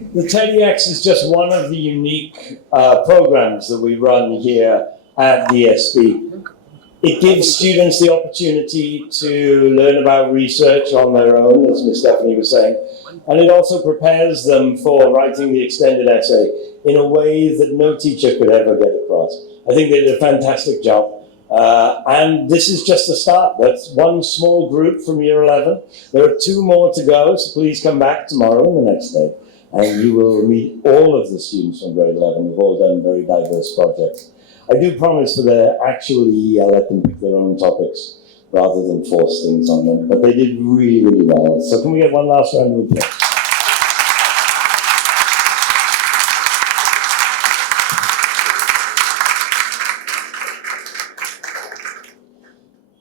The TEDx is just one of the unique programs that we run here at DSB. It gives students the opportunity to learn about research on their own, as Ms. Stephanie was saying, and it also prepares them for writing the extended essay in a way that no teacher could ever get across. I think they did a fantastic job. And this is just the start. That's one small group from year 11. There are 2 more to go, so please come back tomorrow and the next day. And you will meet all of the students from grade 11. We've all done very diverse projects. I do promise that actually I let them pick their own topics rather than force things on them. But they did really, really well. So can we get one last round of applause?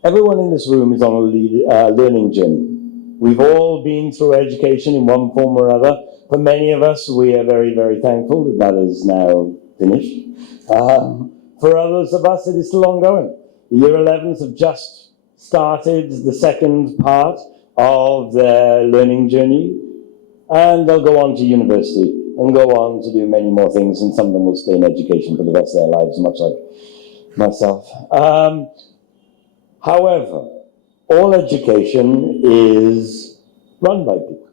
Everyone in this room is on a learning journey. We've all been through education in one form or other. For many of us, we are very, very thankful that that is now finished. For others of us, it is still ongoing. The year 11s have just started the second part of their learning journey, and they'll go on to university and go on to do many more things, and some of them will stay in education for the rest of their lives, much like myself. However, all education is run by people.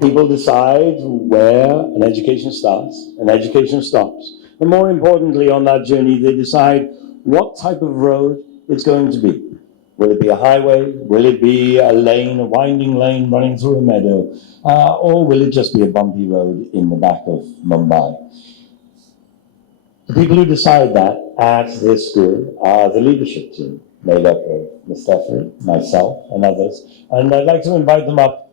People decide where an education starts, an education stops. And more importantly, on that journey, they decide what type of road it's going to be. Will it be a highway? Will it be a lane, a winding lane running through a meadow? Or will it just be a bumpy road in the back of Mumbai? The people who decide that at this school are the leadership team, made up of Ms. Stephanie, myself, and others. And I'd like to invite them up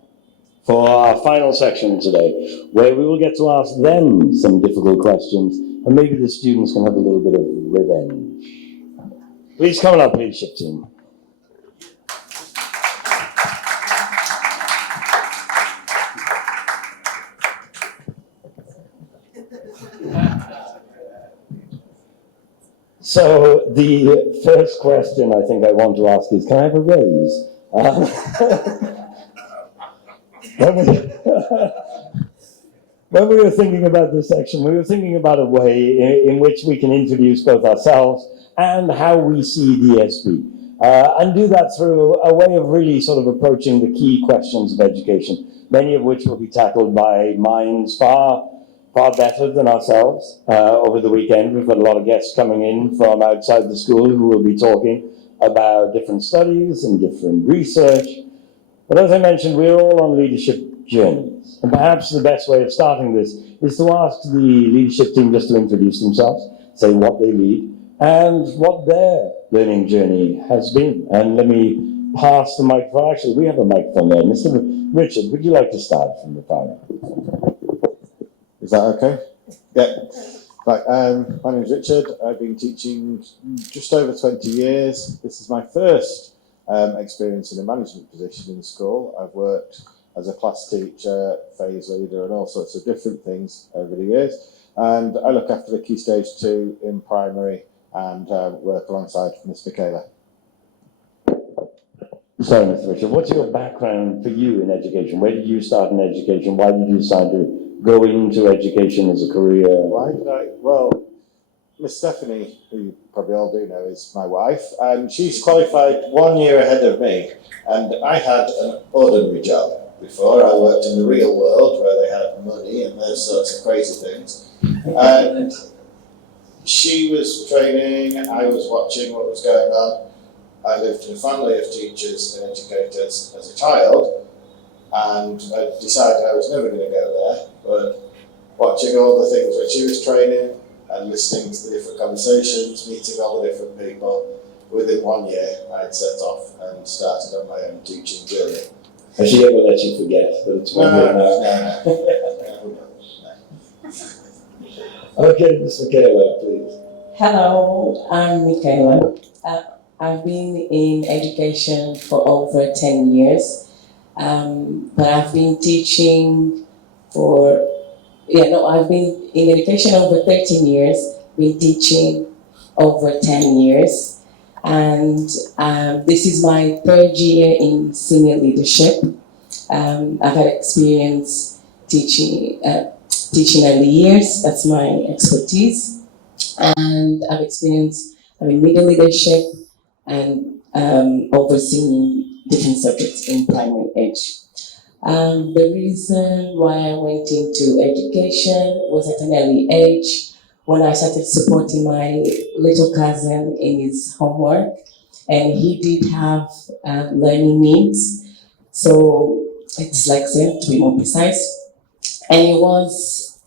for our final section today, where we will get to ask them some difficult questions, and maybe the students can have a little bit of revenge. Please come on up, leadership team. So the first question I think I want to ask is, can I have a raise? When we were thinking about this section, we were thinking about a way in which we can introduce both ourselves and how we see DSB, and do that through a way of really sort of approaching the key questions of education, many of which will be tackled by minds far better than ourselves. Over the weekend, we've got a lot of guests coming in from outside the school who will be talking about different studies and different research. But as I mentioned, we're all on leadership journeys. And perhaps the best way of starting this is to ask the leadership team just to introduce themselves, say what they lead, and what their learning journey has been. And let me pass the microphone. Actually, we have a microphone there. Mr. Richard, would you like to start from the far? Is that okay? Yeah. Right, my name is Richard. I've been teaching just over 20 years. This is my first experience in a management position in school. I've worked as a class teacher, phase leader, and all sorts of different things over the years. And I look after the Key Stage 2 in primary and work alongside Miss Michaela. Sorry, Mr. Richard, what's your background for you in education? Where did you start in education? Why did you decide to go into education as a career? Why did I? Well, Miss Stephanie, who you probably all do know, is my wife, and she's qualified 1 year ahead of me. And I had an ordinary job before. I worked in the real world where they had money and those sorts of crazy things. And she was training, I was watching what was going on. I lived in a family of teachers and educators as a child, and I decided I was never going to go there, but watching all the things when she was training and listening to the different conversations, meeting all the different people, within 1 year I'd set off and started on my own teaching journey. Has she ever let you forget that it's 1 year now? No. Okay, Ms. Michaela, please. Hello, I'm Michaela. I've been in education for over 10 years, but I've been teaching I've been in education over 13 years, been teaching over 10 years, and this is my 3rd year in senior leadership. I've had experience teaching, teaching early years, that's my expertise. And I've experienced having media leadership and overseeing different subjects in primary age. The reason why I went into education was at an early age when I started supporting my little cousin in his homework, and he did have learning needs, so it's dyslexia to be more precise. And it was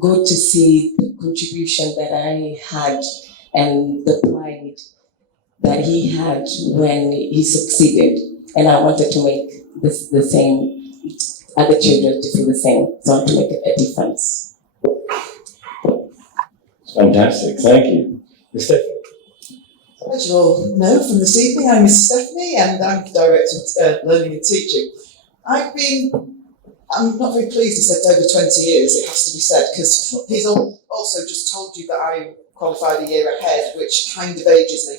good to see the contribution that I had and the pride that he had when he succeeded. And I wanted to make this the same, other children to feel the same. So I want to make a difference. Fantastic, thank you. Ms. Stephanie. As you all know from this evening, I'm Miss Stephanie and I'm the Director of Learning and Teaching. I'm not very pleased he said over 20 years, it has to be said, because he's also just told you that I qualified a year ahead, which kind of ages me,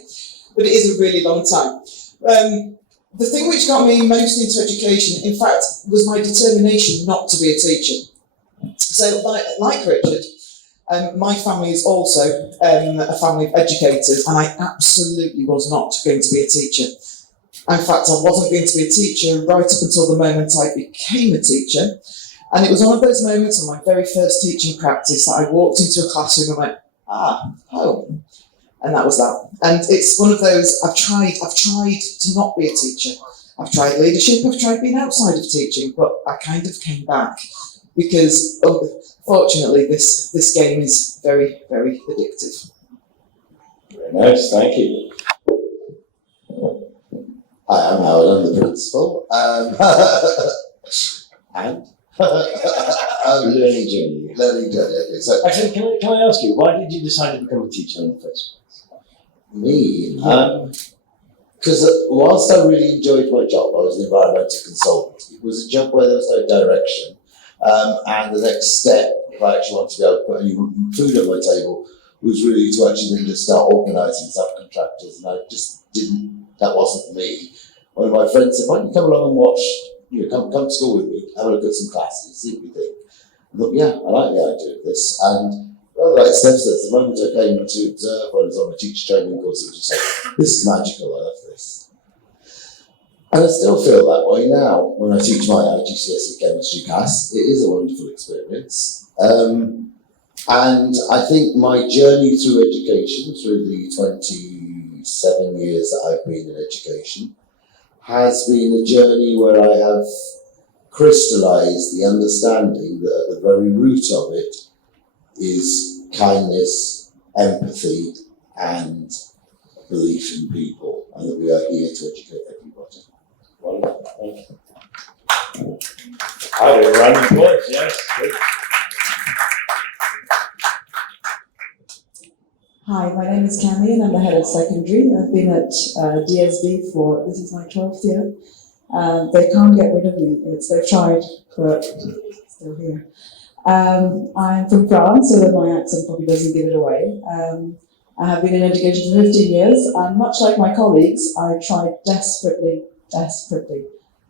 but it is a really long time. The thing which got me most into education, in fact, was my determination not to be a teacher. So, like Richard, my family is also a family of educators, and I absolutely was not going to be a teacher. In fact, I wasn't going to be a teacher right up until the moment I became a teacher. And it was one of those moments on my very first teaching practice that I walked into a classroom and went, home. And that was that. And it's one of those, I've tried to not be a teacher. I've tried leadership, I've tried being outside of teaching, but I kind of came back because, fortunately, this game is very, very addictive. Very nice, thank you. Hi, I'm Howard, I'm the principal. And? Learning journey. Learning journey, okay. So, Actually, can I ask you, why did you decide to become a teacher in the first place? me, because whilst I really enjoyed my job, I was an environmental consultant. It was a job where there was no direction. And the next step, if I actually wanted to be able to put any food on my table, was really to actually then just start organising subcontractors. And I just didn't, that wasn't me. One of my friends said, why don't you come along and watch, come to school with me, have a look at some classes, see what you think. I thought, yeah, I like the idea of this. And rather like Steph says, the moment I came to observe when I was on my teacher training course, it was just like, this is magical, I love this. And I still feel that way now when I teach my IGCSE chemistry class. It is a wonderful experience. And I think my journey through education, through the 27 years that I've been in education, has been a journey where I have crystallised the understanding that at the very root of it is kindness, empathy, and belief in people, and that we are here to educate everybody. Wonderful, thank you. I do a round of applause, yes. Good. Hi, my name is Camille and I'm the head of secondary. I've been at DSB for, this is my 12th year. They can't get rid of me. They've tried, but still here. I'm from France, so that my accent probably doesn't give it away. I have been in education for 15 years, and much like my colleagues, I tried desperately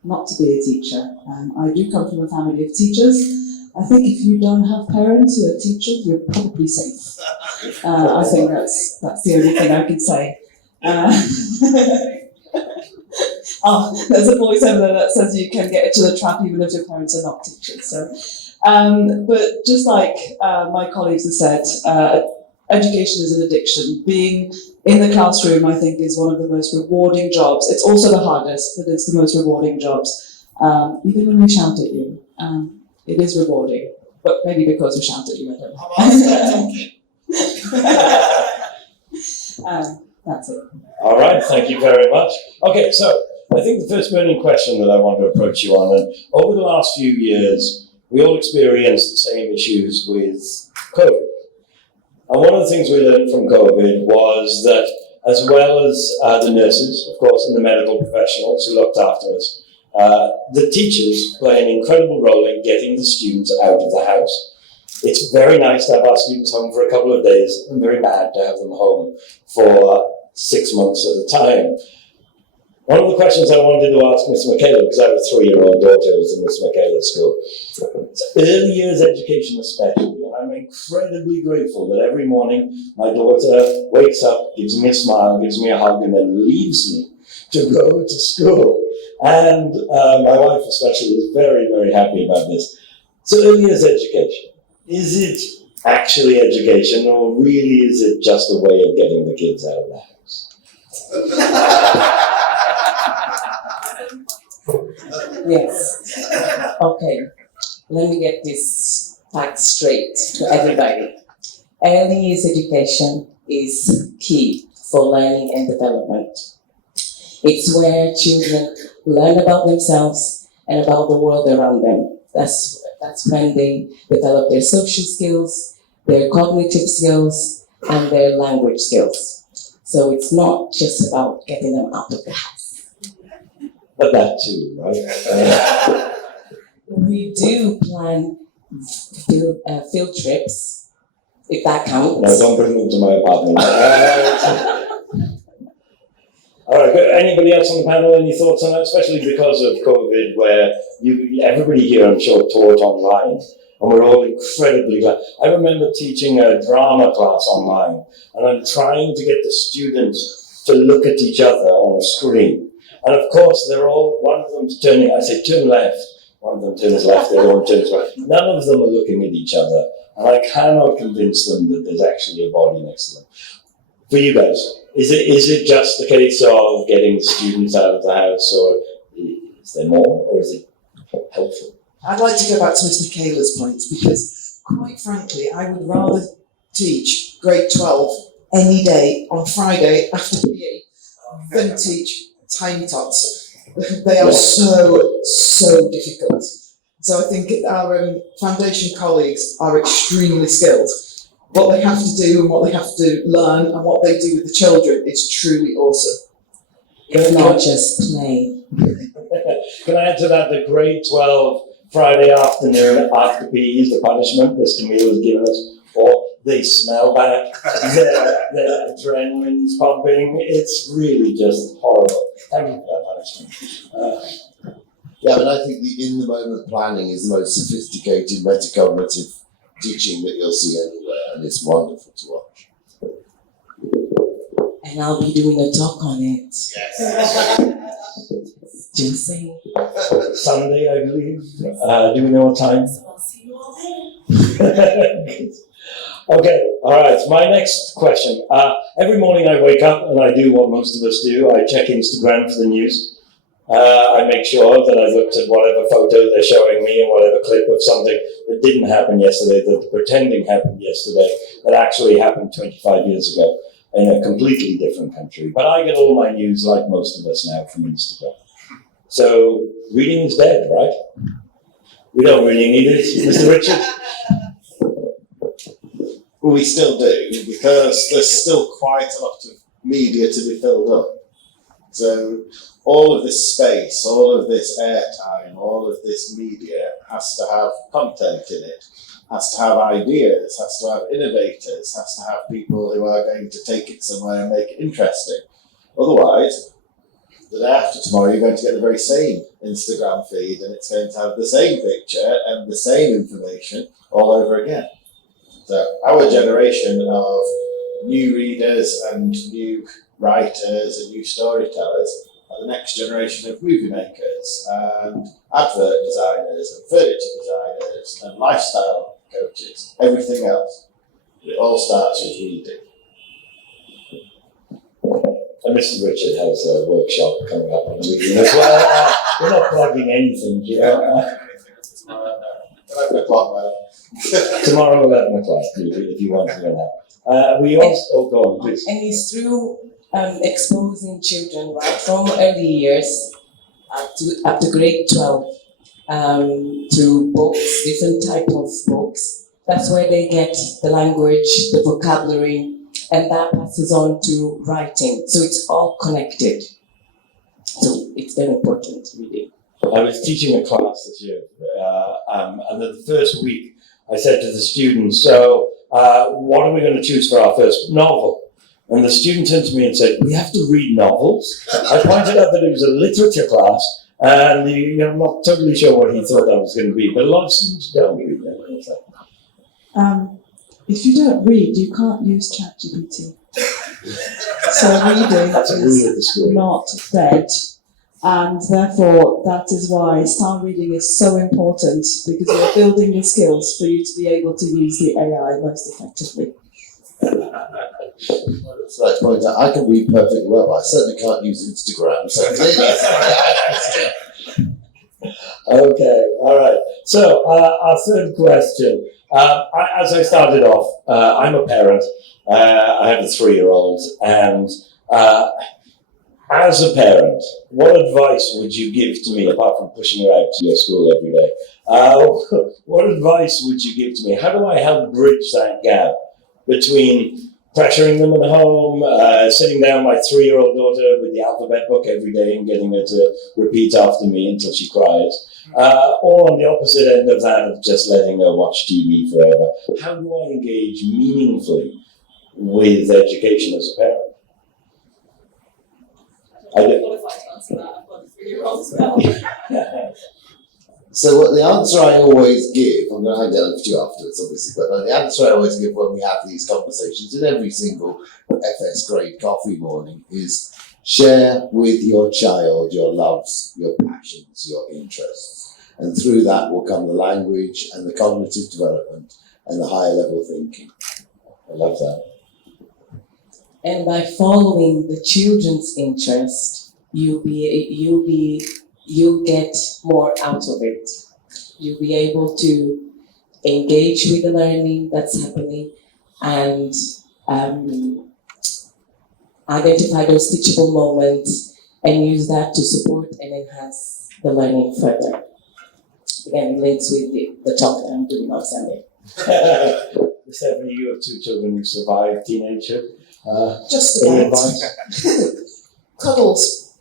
not to be a teacher. I do come from a family of teachers. I think if you don't have parents who are teachers, you're probably safe. I think that's the only thing I can say. There's a voice over there that says you can get into the trap even if your parents are not teachers. So, but just like my colleagues have said, education is an addiction. Being in the classroom, I think, is one of the most rewarding jobs. It's also the hardest, but it's the most rewarding jobs. Even when we shout at you, it is rewarding. But maybe because we shout at you, I don't know. That's it. All right, thank you very much. Okay, so I think the first burning question that I want to approach you on, and over the last few years, we all experienced the same issues with COVID. And one of the things we learned from COVID was that as well as the nurses, of course, and the medical professionals who looked after us, the teachers play an incredible role in getting the students out of the house. It's very nice to have our students home for a couple of days, and very bad to have them home for 6 months at a time. One of the questions I wanted to ask Miss Michaela, because I have a 3-year-old daughter who's in Miss Michaela's school. It's early years education especially, and I'm incredibly grateful that every morning my daughter wakes up, gives me a smile, gives me a hug, and then leaves me to go to school. And my wife especially is very, very happy about this. So early years education, is it actually education, or really is it just a way of getting the kids out of the house? Yes. Okay. Let me get this fact straight to everybody. Early years education is key for learning and development. It's where children learn about themselves and about the world around them. That's when they develop their social skills, their cognitive skills, and their language skills. So it's not just about getting them out of the house. But that too, right? We do plan field trips, if that counts. No, don't bring them to my apartment. All right, good. Anybody else on the panel, any thoughts on that? Especially because of COVID, where everybody here, I'm sure, taught online, and we're all incredibly glad. I remember teaching a drama class online, and I'm trying to get the students to look at each other on a screen. And of course, they're all, one of them's turning, I say, turn left. One of them turns left, the other one turns right. None of them are looking at each other, and I cannot convince them that there's actually a body next to them. For you guys, is it just a case of getting students out of the house, or is there more, or is it helpful? I'd like to go back to Miss Michaela's point, because quite frankly, I would rather teach grade 12 any day on Friday after PE than teach tiny tots. They are so difficult. So I think our foundation colleagues are extremely skilled. What they have to do and what they have to learn and what they do with the children is truly awesome. It's not just play. Can I add to that, the grade 12 Friday afternoon after PE is the punishment this Camille has given us, or they smell bad, their adrenaline's pumping. It's really just horrible. Thank you for that punishment. Yeah, but I think the in-the-moment planning is the most sophisticated metacognitive teaching that you'll see anywhere, and it's wonderful to watch. And I'll be doing a talk on it. Yes. Just saying. Sunday, I believe. Do we know what time? So I'll see you all there. Okay, all right. My next question. Every morning I wake up and I do what most of us do. I check Instagram for the news. I make sure that I've looked at whatever photo they're showing me and whatever clip of something that didn't happen yesterday, that pretending happened yesterday, that actually happened 25 years ago in a completely different country. But I get all my news, like most of us now, from Instagram. So reading is dead, right? We don't really need it, Mr. Richard. Well, we still do, because there's still quite a lot of media to be filled up. So all of this space, all of this airtime, all of this media has to have content in it, has to have ideas, has to have innovators, has to have people who are going to take it somewhere and make it interesting. Otherwise, the day after tomorrow, you're going to get the very same Instagram feed, and it's going to have the same picture and the same information all over again. So our generation of new readers and new writers and new storytellers are the next generation of movie makers and advert designers and furniture designers and lifestyle coaches, everything else. It all starts with reading. And Mr. Richard has a workshop coming up on reading as well. We're not plugging anything here. 11 o'clock, Tomorrow, 11 o'clock, if you want to go now. We also, go on, please. And it's through exposing children, right, from early years up to grade 12, to books, different type of books. That's where they get the language, the vocabulary, and that passes on to writing. So it's all connected. So it's very important, really. I was teaching a class this year, and then the first week I said to the students, so what are we going to choose for our first novel? And the student turned to me and said, we have to read novels? I pointed out that it was a literature class, And I'm not totally sure what he thought that was going to be, but a lot of students don't read that. If you don't read, you can't use ChatGPT. So reading That's a rule of the is school. not read, and therefore that is why style reading is so important, because you're building the skills for you to be able to use the AI most effectively. It's like to point out, I can read perfectly well, but I certainly can't use Instagram. So clearly, Okay, all right. So our third question. As I started off, I'm a parent. I have a 3-year-old, and as a parent, what advice would you give to me, apart from pushing her out to your school every day? What advice would you give to me? How do I help bridge that gap between pressuring them at home, sitting down my 3-year-old daughter with the alphabet book every day and getting her to repeat after me until she cries, or on the opposite end of that, of just letting her watch TV forever? How do I engage meaningfully with education as a parent? I'm qualified to answer that. I've got a 3-year-old as well. So what the answer I always give, I'm going to hand it over to you afterwards, obviously, but the answer I always give when we have these conversations in every single FS grade coffee morning is share with your child your loves, your passions, your interests. And through that will come the language and the cognitive development and the higher level thinking. I love that. And by following the children's interest, you'll get more out of it. You'll be able to engage with the learning that's happening and identify those teachable moments and use that to support and enhance the learning further. Again, links with the talk that I'm doing on Sunday. Stephanie, you have 2 children who survived teenagehood. Just Any about. advice? Cuddles.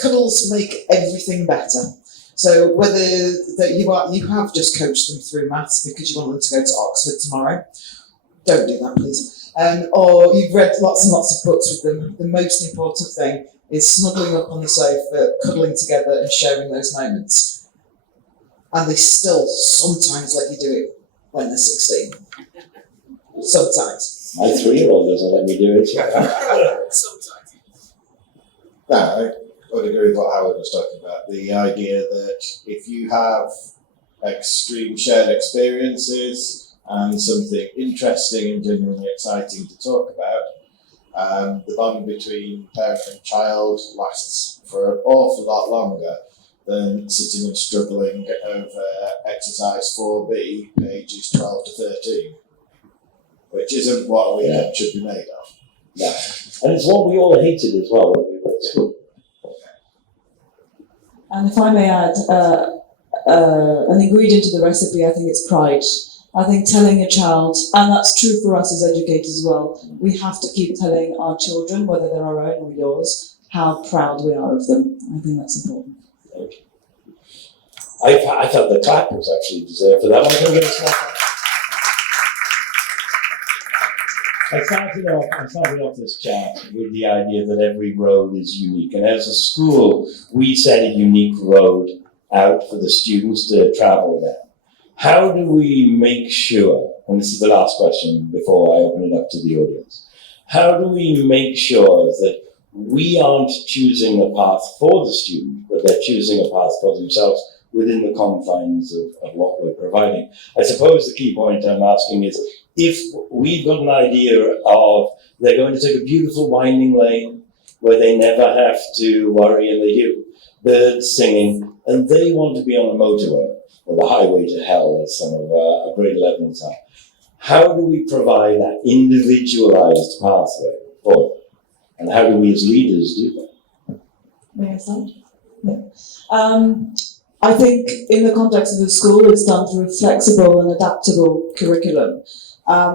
Cuddles make everything better. So whether that you have just coached them through maths because you want them to go to Oxford tomorrow, don't do that, please. Or you've read lots and lots of books with them. The most important thing is snuggling up on the sofa, cuddling together, and sharing those moments. And they still sometimes let you do it when they're 16. Sometimes. My 3-year-old doesn't let me do it. Sometimes. No, I would agree with what Howard was talking about. The idea that if you have extreme shared experiences and something interesting and genuinely exciting to talk about, the bond between parent and child lasts for an awful lot longer than sitting and struggling over exercise 4B, pages 12 to 13, which isn't what a weekend should be made of. Yeah. And it's what we all hated as well when we were at school. And if I may add, an ingredient to the recipe, I think it's pride. I think telling a child, and that's true for us as educators as well, we have to keep telling our children, whether they're our own or yours, how proud we are of them. I think that's important. Thank you. I felt the clap was actually deserved for that one. Can we get a small clap? I started off this chat with the idea that every road is unique, and as a school, we set a unique road out for the students to travel down. How do we make sure, and this is the last question before I open it up to the audience, how do we make sure that we aren't choosing a path for the student, but they're choosing a path for themselves within the confines of what we're providing? I suppose the key point I'm asking is, if we've got an idea of they're going to take a beautiful winding lane where they never have to worry and they hear birds singing, and they want to be on the motorway or the highway to hell, as some of our grade 11s are, how do we provide that individualized pathway for them? And how do we as leaders do that? May I start? Yeah. I think in the context of the school, it's done through a flexible and adaptable curriculum.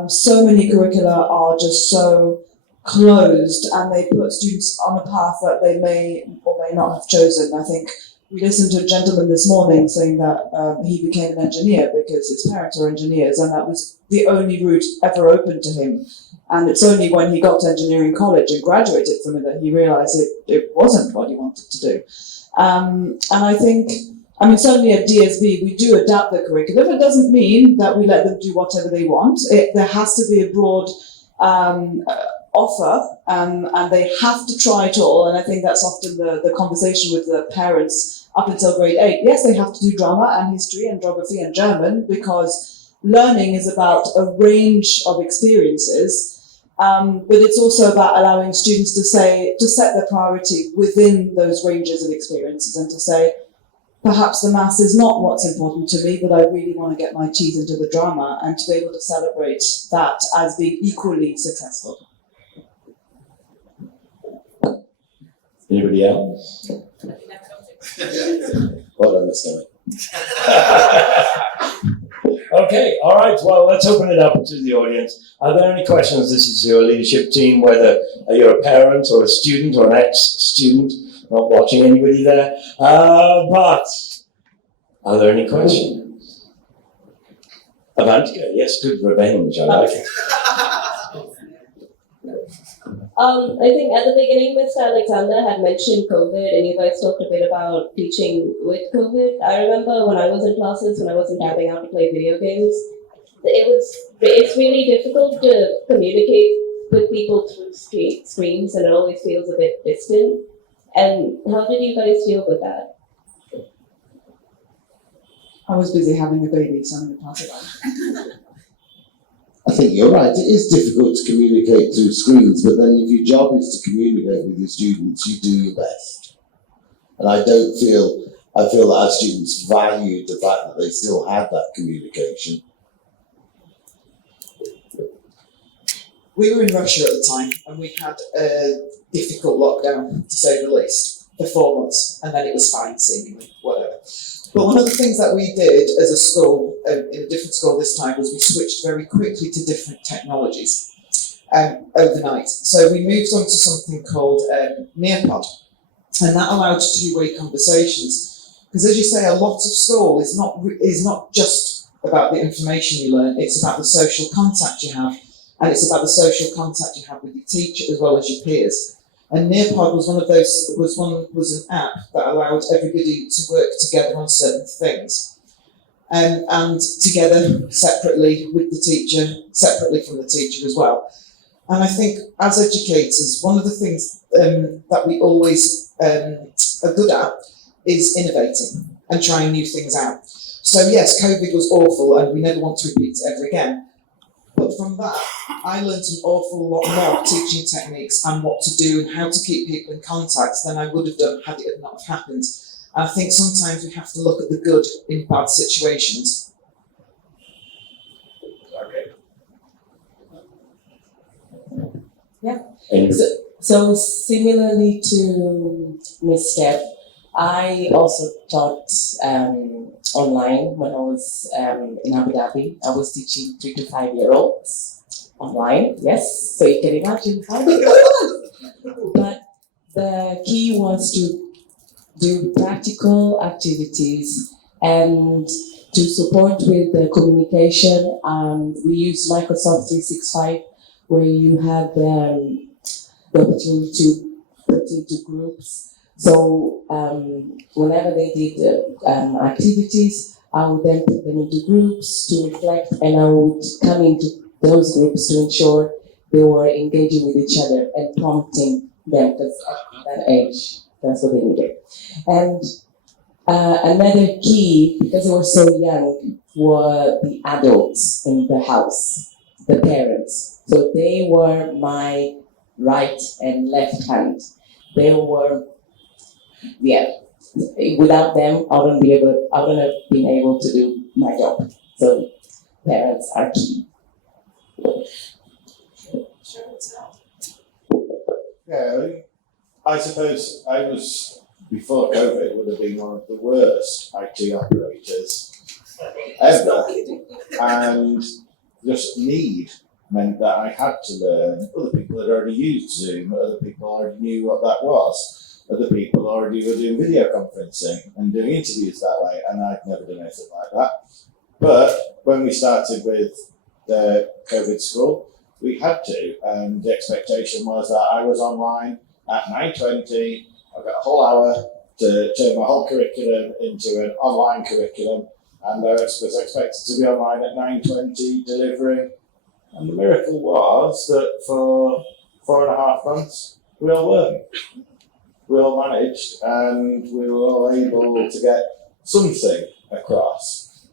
So many curricula are just so closed, and they put students on a path that they may or may not have chosen. I think we listened to a gentleman this morning saying that he became an engineer because his parents are engineers, and that was the only route ever open to him. And it's only when he got to engineering college and graduated from it that he realised it wasn't what he wanted to do. And I think, I mean, certainly at DSB, we do adapt the curriculum. It doesn't mean that we let them do whatever they want. There has to be a broad offer, and they have to try it all. And I think that's often the conversation with the parents up until grade 8. Yes, they have to do drama and history and geography and German, because learning is about a range of experiences. But it's also about allowing students to set their priority within those ranges of experiences, and to say, perhaps the maths is not what's important to me, but I really want to get my teeth into the drama, and to be able to celebrate that as being equally successful. Anybody else? Well done, Miss Camille. Okay, all right. Well, let's open it up to the audience. Are there any questions? This is your leadership team, whether you're a parent or a student or an ex-student. Not watching anybody there. But are there any questions? Avantika, yes, good revenge. I like it. I think at the beginning, Mr. Alexander had mentioned COVID, and you guys talked a bit about teaching with COVID. I remember when I was in classes, when I wasn't having out to play video games, it's really difficult to communicate with people through screens, and it always feels a bit distant. And how did you guys deal with that? I was busy having a baby, so I'm going to pass it on. I think you're right. It is difficult to communicate through screens, but then if your job is to communicate with your students, you do your best. And I feel that our students valued the fact that they still had that communication. We were in Russia at the time, and we had a difficult lockdown, to say the least, for 4 months, and then it was fine, seemingly, whatever. But one of the things that we did as a school, in a different school this time, was we switched very quickly to different technologies overnight. So we moved on to something called Nearpod, and that allowed two-way conversations. Because as you say, a lot of school is not just about the information you learn, it's about the social contact you have, and it's about the social contact you have with your teacher as well as your peers. And Nearpod was was an app that allowed everybody to work together on certain things, and together separately with the teacher, separately from the teacher as well. And I think as educators, one of the things that we always are good at is innovating and trying new things out. So yes, COVID was awful, and we never want to repeat it ever again. But from that, I learned an awful lot more teaching techniques and what to do and how to keep people in contact than I would have done had it not happened. And I think sometimes we have to look at the good in bad situations. Yeah. And So similarly to Ms. Steph, I also taught online when I was in Abu Dhabi. I was teaching 3 to 5 year olds online. Yes, so you can imagine how it was. But the key was to do practical activities and to support with the communication. We use Microsoft 365, where you have the opportunity to put into groups. So whenever they did activities, I would then put them into groups to reflect, and I would come into those groups to ensure they were engaging with each other and prompting them, because at that age, that's what they needed. And another key, because they were so young, were the adults in the house, the parents. So they were my right and left hand. They were, without them, I wouldn't have been able to do my job. So parents are key. Yeah, I suppose I was, before COVID, would have been one of the worst IT operators ever. And just need meant that I had to learn. Other people had already used Zoom, other people already knew what that was. Other people already were doing video conferencing and doing interviews that way, and I'd never done anything like that. But when we started with the COVID school, we had to, and the expectation was that I was online at 9:20. I've got a whole hour to turn my whole curriculum into an online curriculum, and I was expected to be online at 9:20 delivering. And the miracle was that for 4.5 months, we all weren't. We all managed, and we were all able to get something across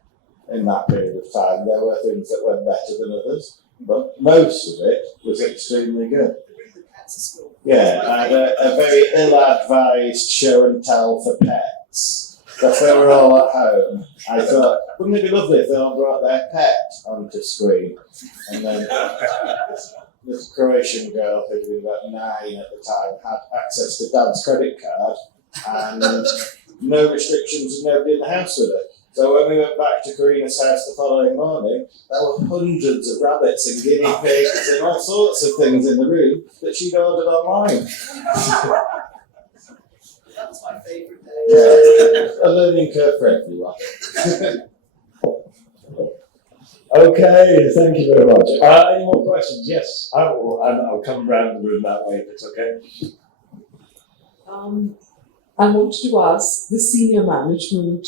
in that period of time. There were things that went better than others, but most of it was extremely good. Yeah, I had a very ill-advised show and tell for pets. Because they were all at home. I thought, wouldn't it be lovely if they all brought their pet onto screen? And then this Croatian girl who'd been about 9 at the time had access to Dad's credit card and no restrictions and nobody in the house with her. So when we went back to Karina's house the following morning, there were hundreds of rabbits and guinea pigs and all sorts of things in the room that she'd ordered online. That was my favourite day. Yeah, a learning curve for everyone. Okay, thank you very much. Any more questions? Yes, I'll come round the room that way if it's okay. I wanted to ask the senior management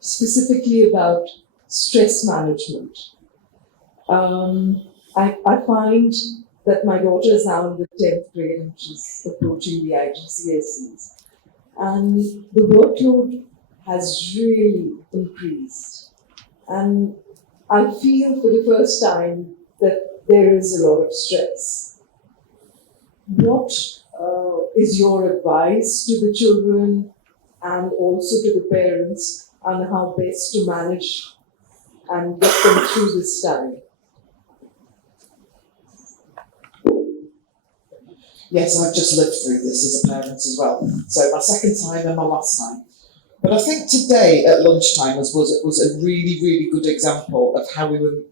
specifically about stress management. I find that my daughter is now in the 10th grade and she's approaching the IGCSEs. And the workload has really increased. And I feel for the first time that there is a lot of stress. What is your advice to the children and also to the parents on how best to manage and get them through this time? Yes, I've just lived through this as a parent as well. So my second time and my last time. But I think today at lunchtime was a really, really good example of how we were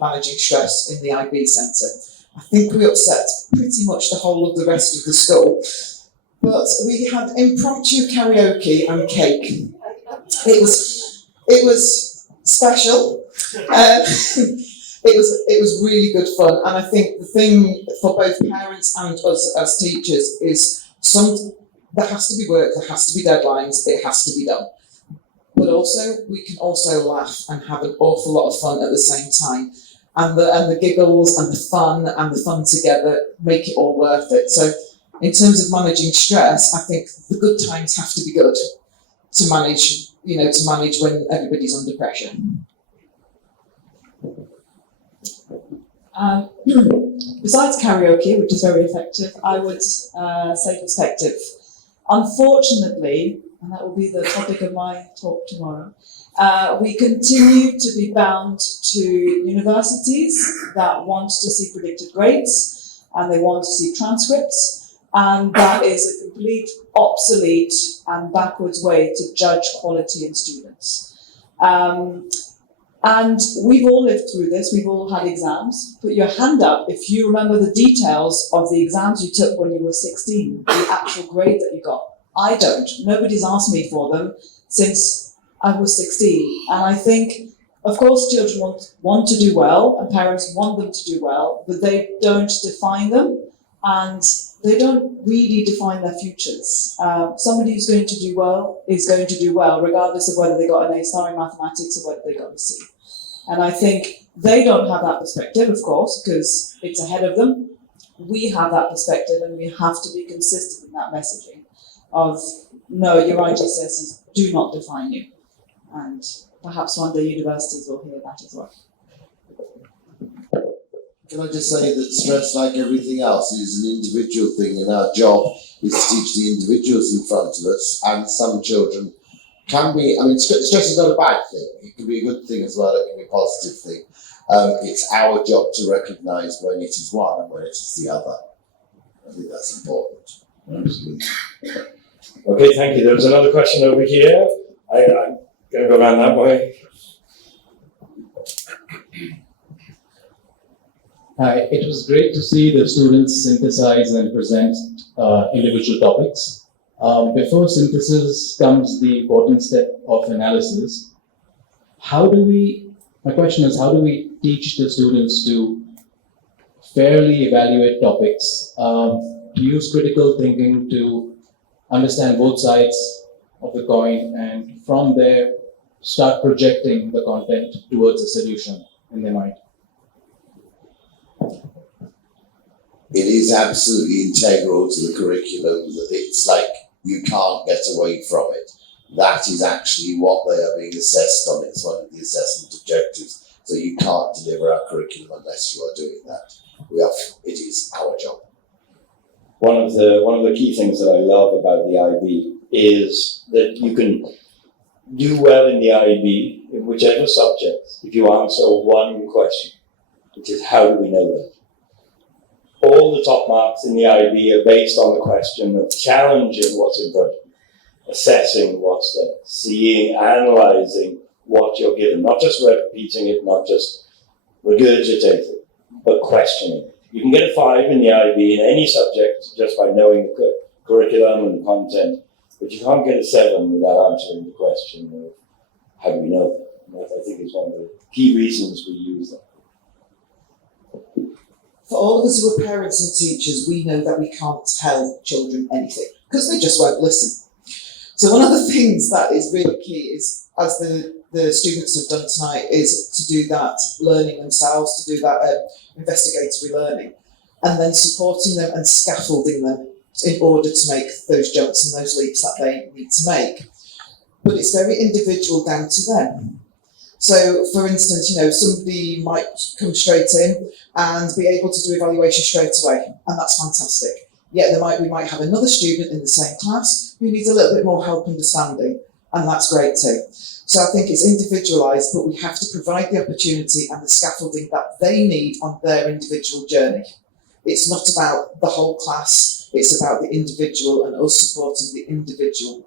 managing stress in the IB centre. I think we upset pretty much the whole of the rest of the school. But we had impromptu karaoke and cake. It was special. It was really good fun, and I think the thing for both parents and us as teachers is there has to be work, there has to be deadlines, it has to be done. But also we can also laugh and have an awful lot of fun at the same time, and the giggles and the fun together make it all worth it. So in terms of managing stress, I think the good times have to be good to manage when everybody's under pressure. Besides karaoke, which is very effective, I would say perspective. Unfortunately, and that will be the topic of my talk tomorrow, we continue to be bound to universities that want to see predicted grades and they want to see transcripts, and that is a complete obsolete and backwards way to judge quality in students. And we've all lived through this, we've all had exams. Put your hand up if you remember the details of the exams you took when you were 16, the actual grade that you got. I don't. Nobody's asked me for them since I was 16. And I think, of course, children want to do well and parents want them to do well, but they don't define them and they don't really define their futures. Somebody who's going to do well is going to do well, regardless of whether they got an A star in mathematics or whether they got a C. And I think they don't have that perspective, of course, because it's ahead of them. We have that perspective and we have to be consistent in that messaging of, no, your IGCSEs do not define you. And perhaps one day universities will hear that as well. Can I just say that stress, like everything else, is an individual thing, and our job is to teach the individuals in front of us. And some children can be, stress is not a bad thing. It can be a good thing as well, it can be a positive thing. It's our job to recognise when it is one and when it is the other. I think that's important. Absolutely. Okay, thank you. There was another question over here. I'm going to go around that way. Hi, it was great to see the students synthesize and present individual topics. Before synthesis comes the important step of analysis. My question is, how do we teach the students to fairly evaluate topics, to use critical thinking to understand both sides of the coin, and from there start projecting the content towards a solution in their mind. It is absolutely integral to the curriculum. It's like you can't get away from it. That is actually what they are being assessed on. It's one of the assessment objectives. So you can't deliver our curriculum unless you are doing that. It is our job. One of the key things that I love about the IB is that you can do well in the IB in whichever subject if you answer one question, which is how do we know that? All the top marks in the IB are based on the question of challenging what's in front of you, assessing what's there, seeing, analysing what you're given, not just repeating it, not just regurgitating it, but questioning it. You can get a 5 in the IB in any subject just by knowing the curriculum and the content, but you can't get a 7 without answering the question of how do we know that? And that, I think, is one of the key reasons we use that. For all of us who are parents and teachers, we know that we can't tell children anything because they just won't listen. So one of the things that is really key is, as the students have done tonight, is to do that learning themselves, to do that investigatory learning, and then supporting them and scaffolding them in order to make those jumps and those leaps that they need to make. But it's very individual down to them. So, for instance, somebody might come straight in and be able to do evaluation straight away, and that's fantastic. Yet we might have another student in the same class who needs a little bit more help understanding, and that's great too. So I think it's individualised, but we have to provide the opportunity and the scaffolding that they need on their individual journey. It's not about the whole class, it's about the individual and us supporting the individual.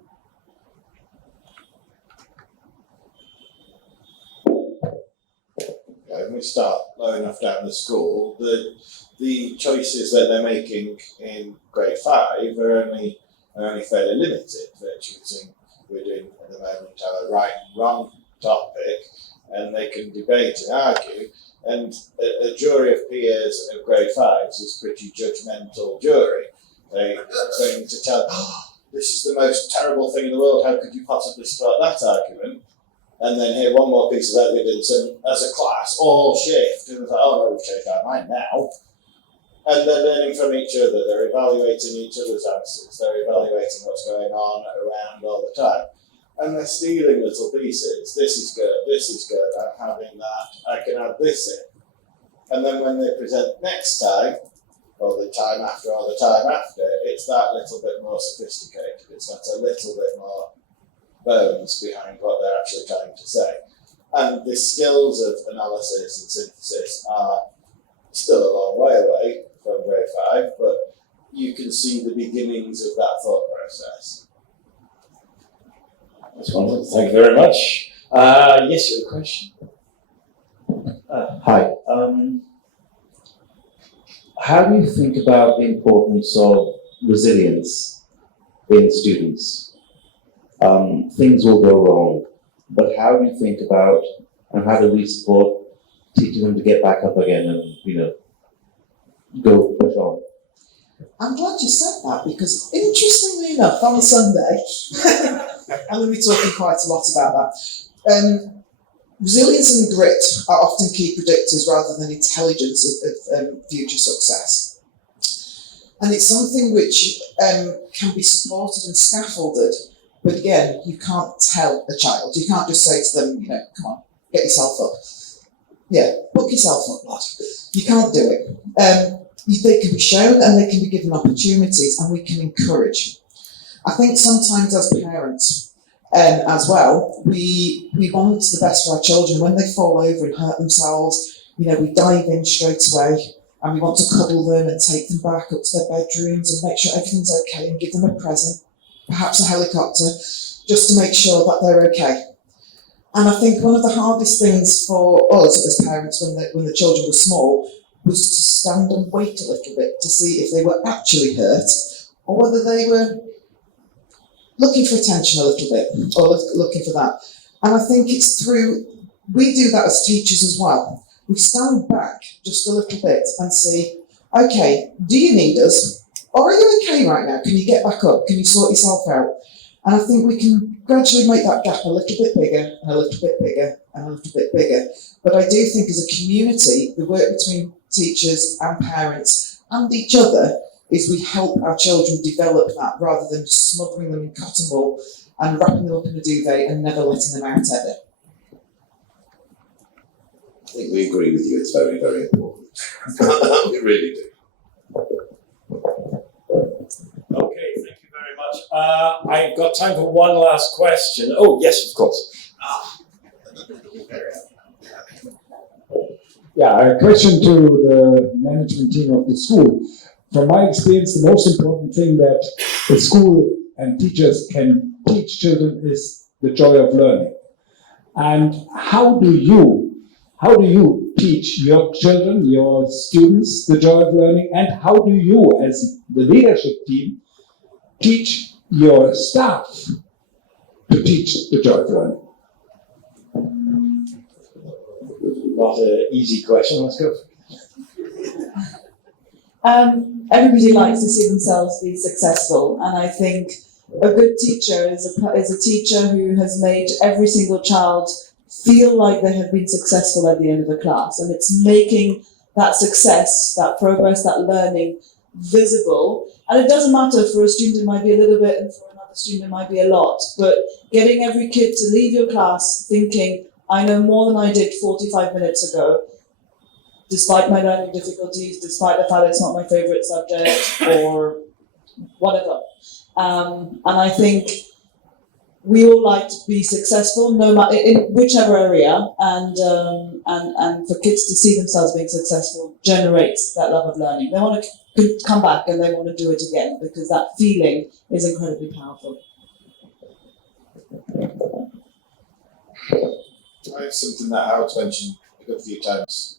When we start low enough down the school, the choices that they're making in grade 5 are only fairly limited. They're choosing, we're doing at the moment, have a right and wrong topic, and they can debate and argue. And a jury of peers of grade 5s is a pretty judgmental jury. They're going to tell, this is the most terrible thing in the world, how could you possibly start that argument? And then hear one more piece of evidence, and as a class, all shift, and it's like, oh no, we've changed our mind now. And they're learning from each other, they're evaluating each other's answers, they're evaluating what's going on around all the time. And they're stealing little pieces, this is good, I'm having that, I can add this in. And then when they present next time, or the time after, it's that little bit more sophisticated, it's got a little bit more bones behind what they're actually trying to say. And the skills of analysis and synthesis are still a long way away from grade 5, but you can see the beginnings of that thought process. That's wonderful. Thank you very much. Yes, you have a question? Hi. How do you think about the importance of resilience in students? Things will go wrong, but how do you think about, and how do we support teaching them to get back up again and, go push on? I'm glad you said that, because interestingly enough, on Sunday, I'm going to be talking quite a lot about that. Resilience and grit are often key predictors rather than intelligence of future success. And it's something which can be supported and scaffolded, but again, you can't tell a child. You can't just say to them, come on, get yourself up. Yeah, book yourself up, lad. You can't do it. They can be shown and they can be given opportunities, and we can encourage. I think sometimes as parents as well, we want the best for our children. When they fall over and hurt themselves, we dive in straight away and we want to cuddle them and take them back up to their bedrooms and make sure everything's okay and give them a present, perhaps a helicopter, just to make sure that they're okay. And I think one of the hardest things for us as parents when the children were small was to stand and wait a little bit to see if they were actually hurt or whether they were looking for attention a little bit or looking for that. And I think it's we do that as teachers as well. we stand back just a little bit and see, okay, do you need us? Or are you okay right now? Can you get back up? Can you sort yourself out? And I think we can gradually make that gap a little bit bigger and a little bit bigger and a little bit bigger. But I do think as a community, the work between teachers and parents and each other is we help our children develop that rather than smothering them in cotton wool and wrapping them up in a duvet and never letting them out ever. I think we agree with you, it's very, very important. We really do. Okay, thank you very much. I've got time for one last question. Oh, yes, of course. Yeah, a question to the management team of the school. From my experience, the most important thing that the school and teachers can teach children is the joy of learning. And how do you teach your children, your students, the joy of learning? And how do you, as the leadership team, teach your staff to teach the joy of learning? Not an easy question. Let's go. Everybody likes to see themselves be successful, and I think a good teacher is a teacher who has made every single child feel like they have been successful at the end of the class, and it's making that success, that progress, that learning visible. And it doesn't matter, for a student it might be a little bit, and for another student it might be a lot, but getting every kid to leave your class thinking, I know more than I did 45 minutes ago, despite my learning difficulties, despite the fact it's not my favorite subject or whatever. And I think we all like to be successful, no matter in whichever area, and for kids to see themselves being successful generates that love of learning. They want to come back and they want to do it again because that feeling is incredibly powerful. I have something that Howard's mentioned a good few times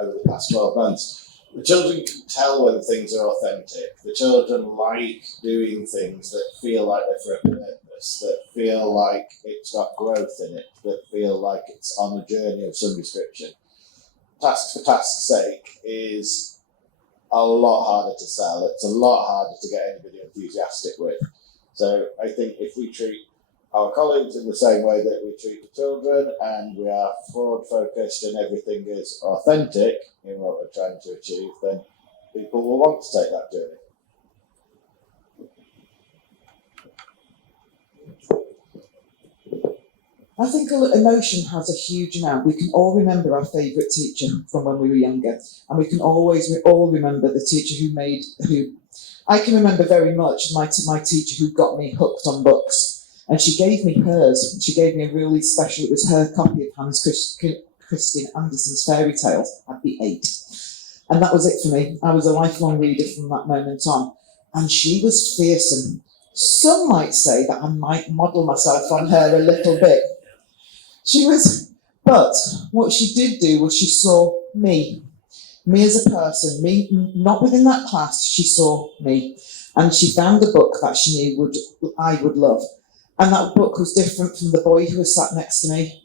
over the past 12 months. The children can tell when things are authentic. The children like doing things that feel like they're for a purpose, that feel like it's got growth in it, that feel like it's on a journey of some description. Tasks for task's sake is a lot harder to sell. It's a lot harder to get anybody enthusiastic with. So I think if we treat our colleagues in the same way that we treat the children, and we are forward focused and everything is authentic in what we're trying to achieve, then people will want to take that journey. I think emotion has a huge amount. We can all remember our favourite teacher from when we were younger, and we can all remember the teacher who I can remember very much my teacher who got me hooked on books. And she gave me hers. She gave me a really special, it was her copy of Hans Christian Andersen's fairy tales. I'd be 8. And that was it for me. I was a lifelong reader from that moment on. And she was fearsome. Some might say that I might model myself on her a little bit. But what she did do was she saw me as a person, me, not within that class, she saw me. And she found a book that she knew I would love. And that book was different from the boy who was sat next to me.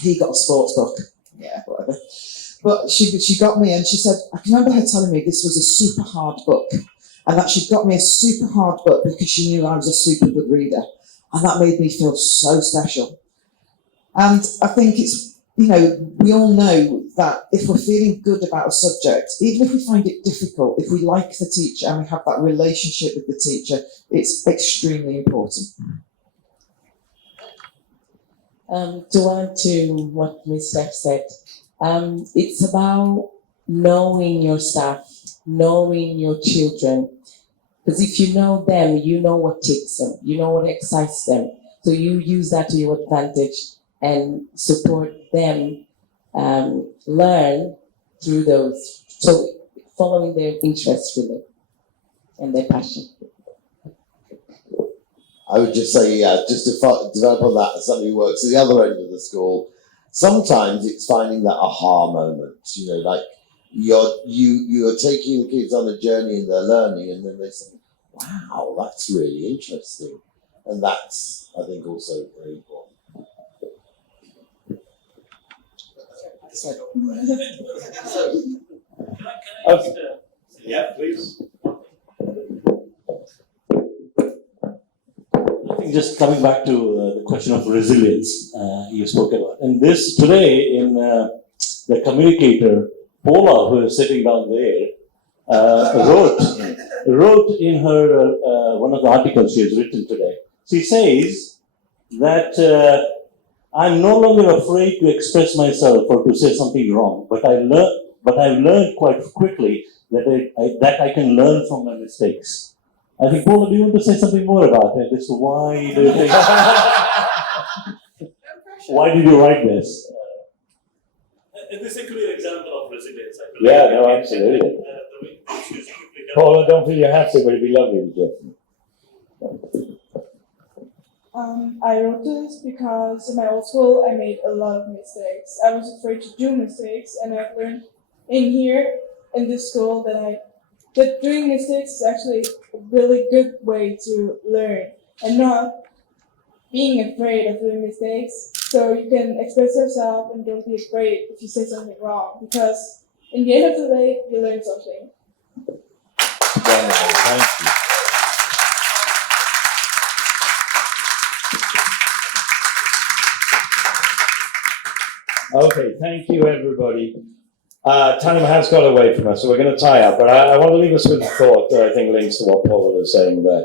He got a sports book. Yeah, whatever. But she got me, and she said, I can remember her telling me this was a super hard book, and that she got me a super hard book because she knew I was a super good reader. And that made me feel so special. And I think it's, we all know that if we're feeling good about a subject, even if we find it difficult, if we like the teacher and we have that relationship with the teacher, it's extremely important. To add to what Ms. Steph said, it's about knowing your staff, knowing your children. Because if you know them, you know what ticks them, you know what excites them. So you use that to your advantage and support them learn through those. So following their interests really and their passion. I would just say, just to develop on that, as somebody who works at the other end of the school, sometimes it's finding that aha moment, like you're taking the kids on a journey in their learning, and then they say, wow, that's really interesting. And that's, I think, also very important. So, Okay. Yeah, please. I think just coming back to the question of resilience you spoke about. And this today in the communicator, Paula, who is sitting down there, wrote in her one of the articles she has written today. She says that I'm no longer afraid to express myself or to say something wrong, but I've learned quite quickly that I can learn from my mistakes. I think, Paula, do you want to say something more about it as to why do you think, why did you write this? This is a clear example of resilience. I believe. Yeah, no, absolutely. Paula, don't feel you have to, but it'd be lovely to hear from you. I wrote this because in my old school I made a lot of mistakes. I was afraid to do mistakes, and I've learned in this school that doing mistakes is actually a really good way to learn and not being afraid of doing mistakes. So you can express yourself and don't be afraid if you say something wrong, because in the end of the day you learn something. Wonderful, thank you. Okay, thank you, everybody. Time has got away from us, so we're going to tie up. But I want to leave us with a thought that I think links to what Paula was saying there.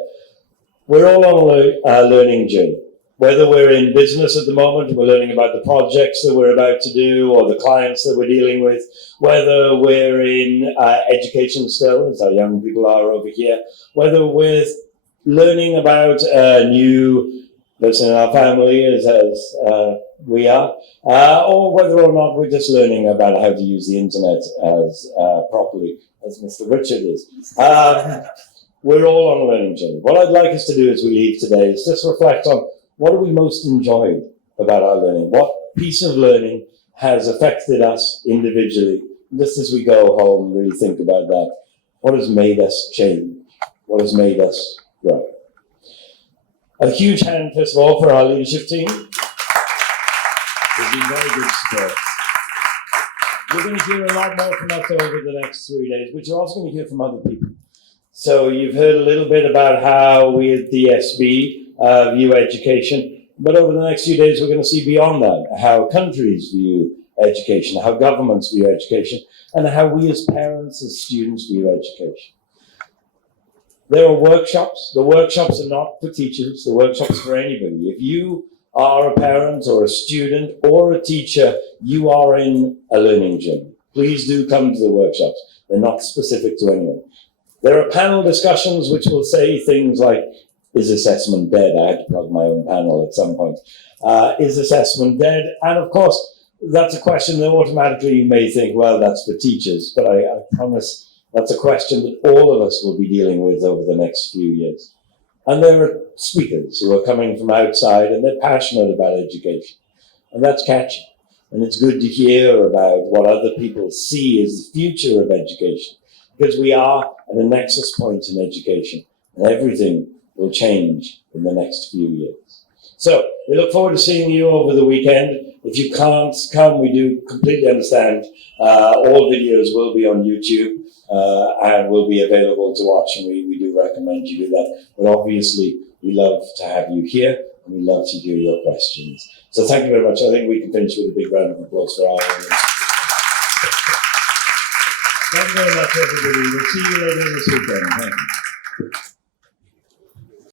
We're all on a learning journey. Whether we're in business at the moment, we're learning about the projects that we're about to do or the clients that we're dealing with. Whether we're in education still, as our young people are over here. Whether we're learning about a new person in our family, as we are, or whether or not we're just learning about how to use the internet as properly as Mr. Richard is. We're all on a learning journey. What I'd like us to do as we leave today is just reflect on what have we most enjoyed about our learning? What piece of learning has affected us individually? Just as we go home, really think about that. What has made us change? What has made us grow? A huge hand, first of all, for our leadership team. They've been very good support. We're going to hear a lot more from us over the next 3 days, but you're also going to hear from other people. So you've heard a little bit about how we at DSB view education, but over the next few days we're going to see beyond that, how countries view education, how governments view education, and how we as parents, as students view education. There are workshops. The workshops are not for teachers, the workshops are for anybody. If you are a parent or a student or a teacher, you are in a learning journey. Please do come to the workshops. They're not specific to anyone. There are panel discussions which will say things like, is assessment dead? I had to plug my own panel at some point. Is assessment dead? And of course, that's a question that automatically you may think, well, that's for teachers. But I promise that's a question that all of us will be dealing with over the next few years. And there are speakers who are coming from outside and they're passionate about education. And that's catchy. And it's good to hear about what other people see as the future of education. Because we are at a nexus point in education. And everything will change in the next few years. So we look forward to seeing you over the weekend. If you can't come, we do completely understand. All videos will be on YouTube and will be available to watch, and we do recommend you do that. But obviously, we love to have you here, and we love to hear your questions. So thank you very much. I think we can finish with a big round of applause for our audience. Thank you very much, everybody. We'll see you later this weekend. Thank you.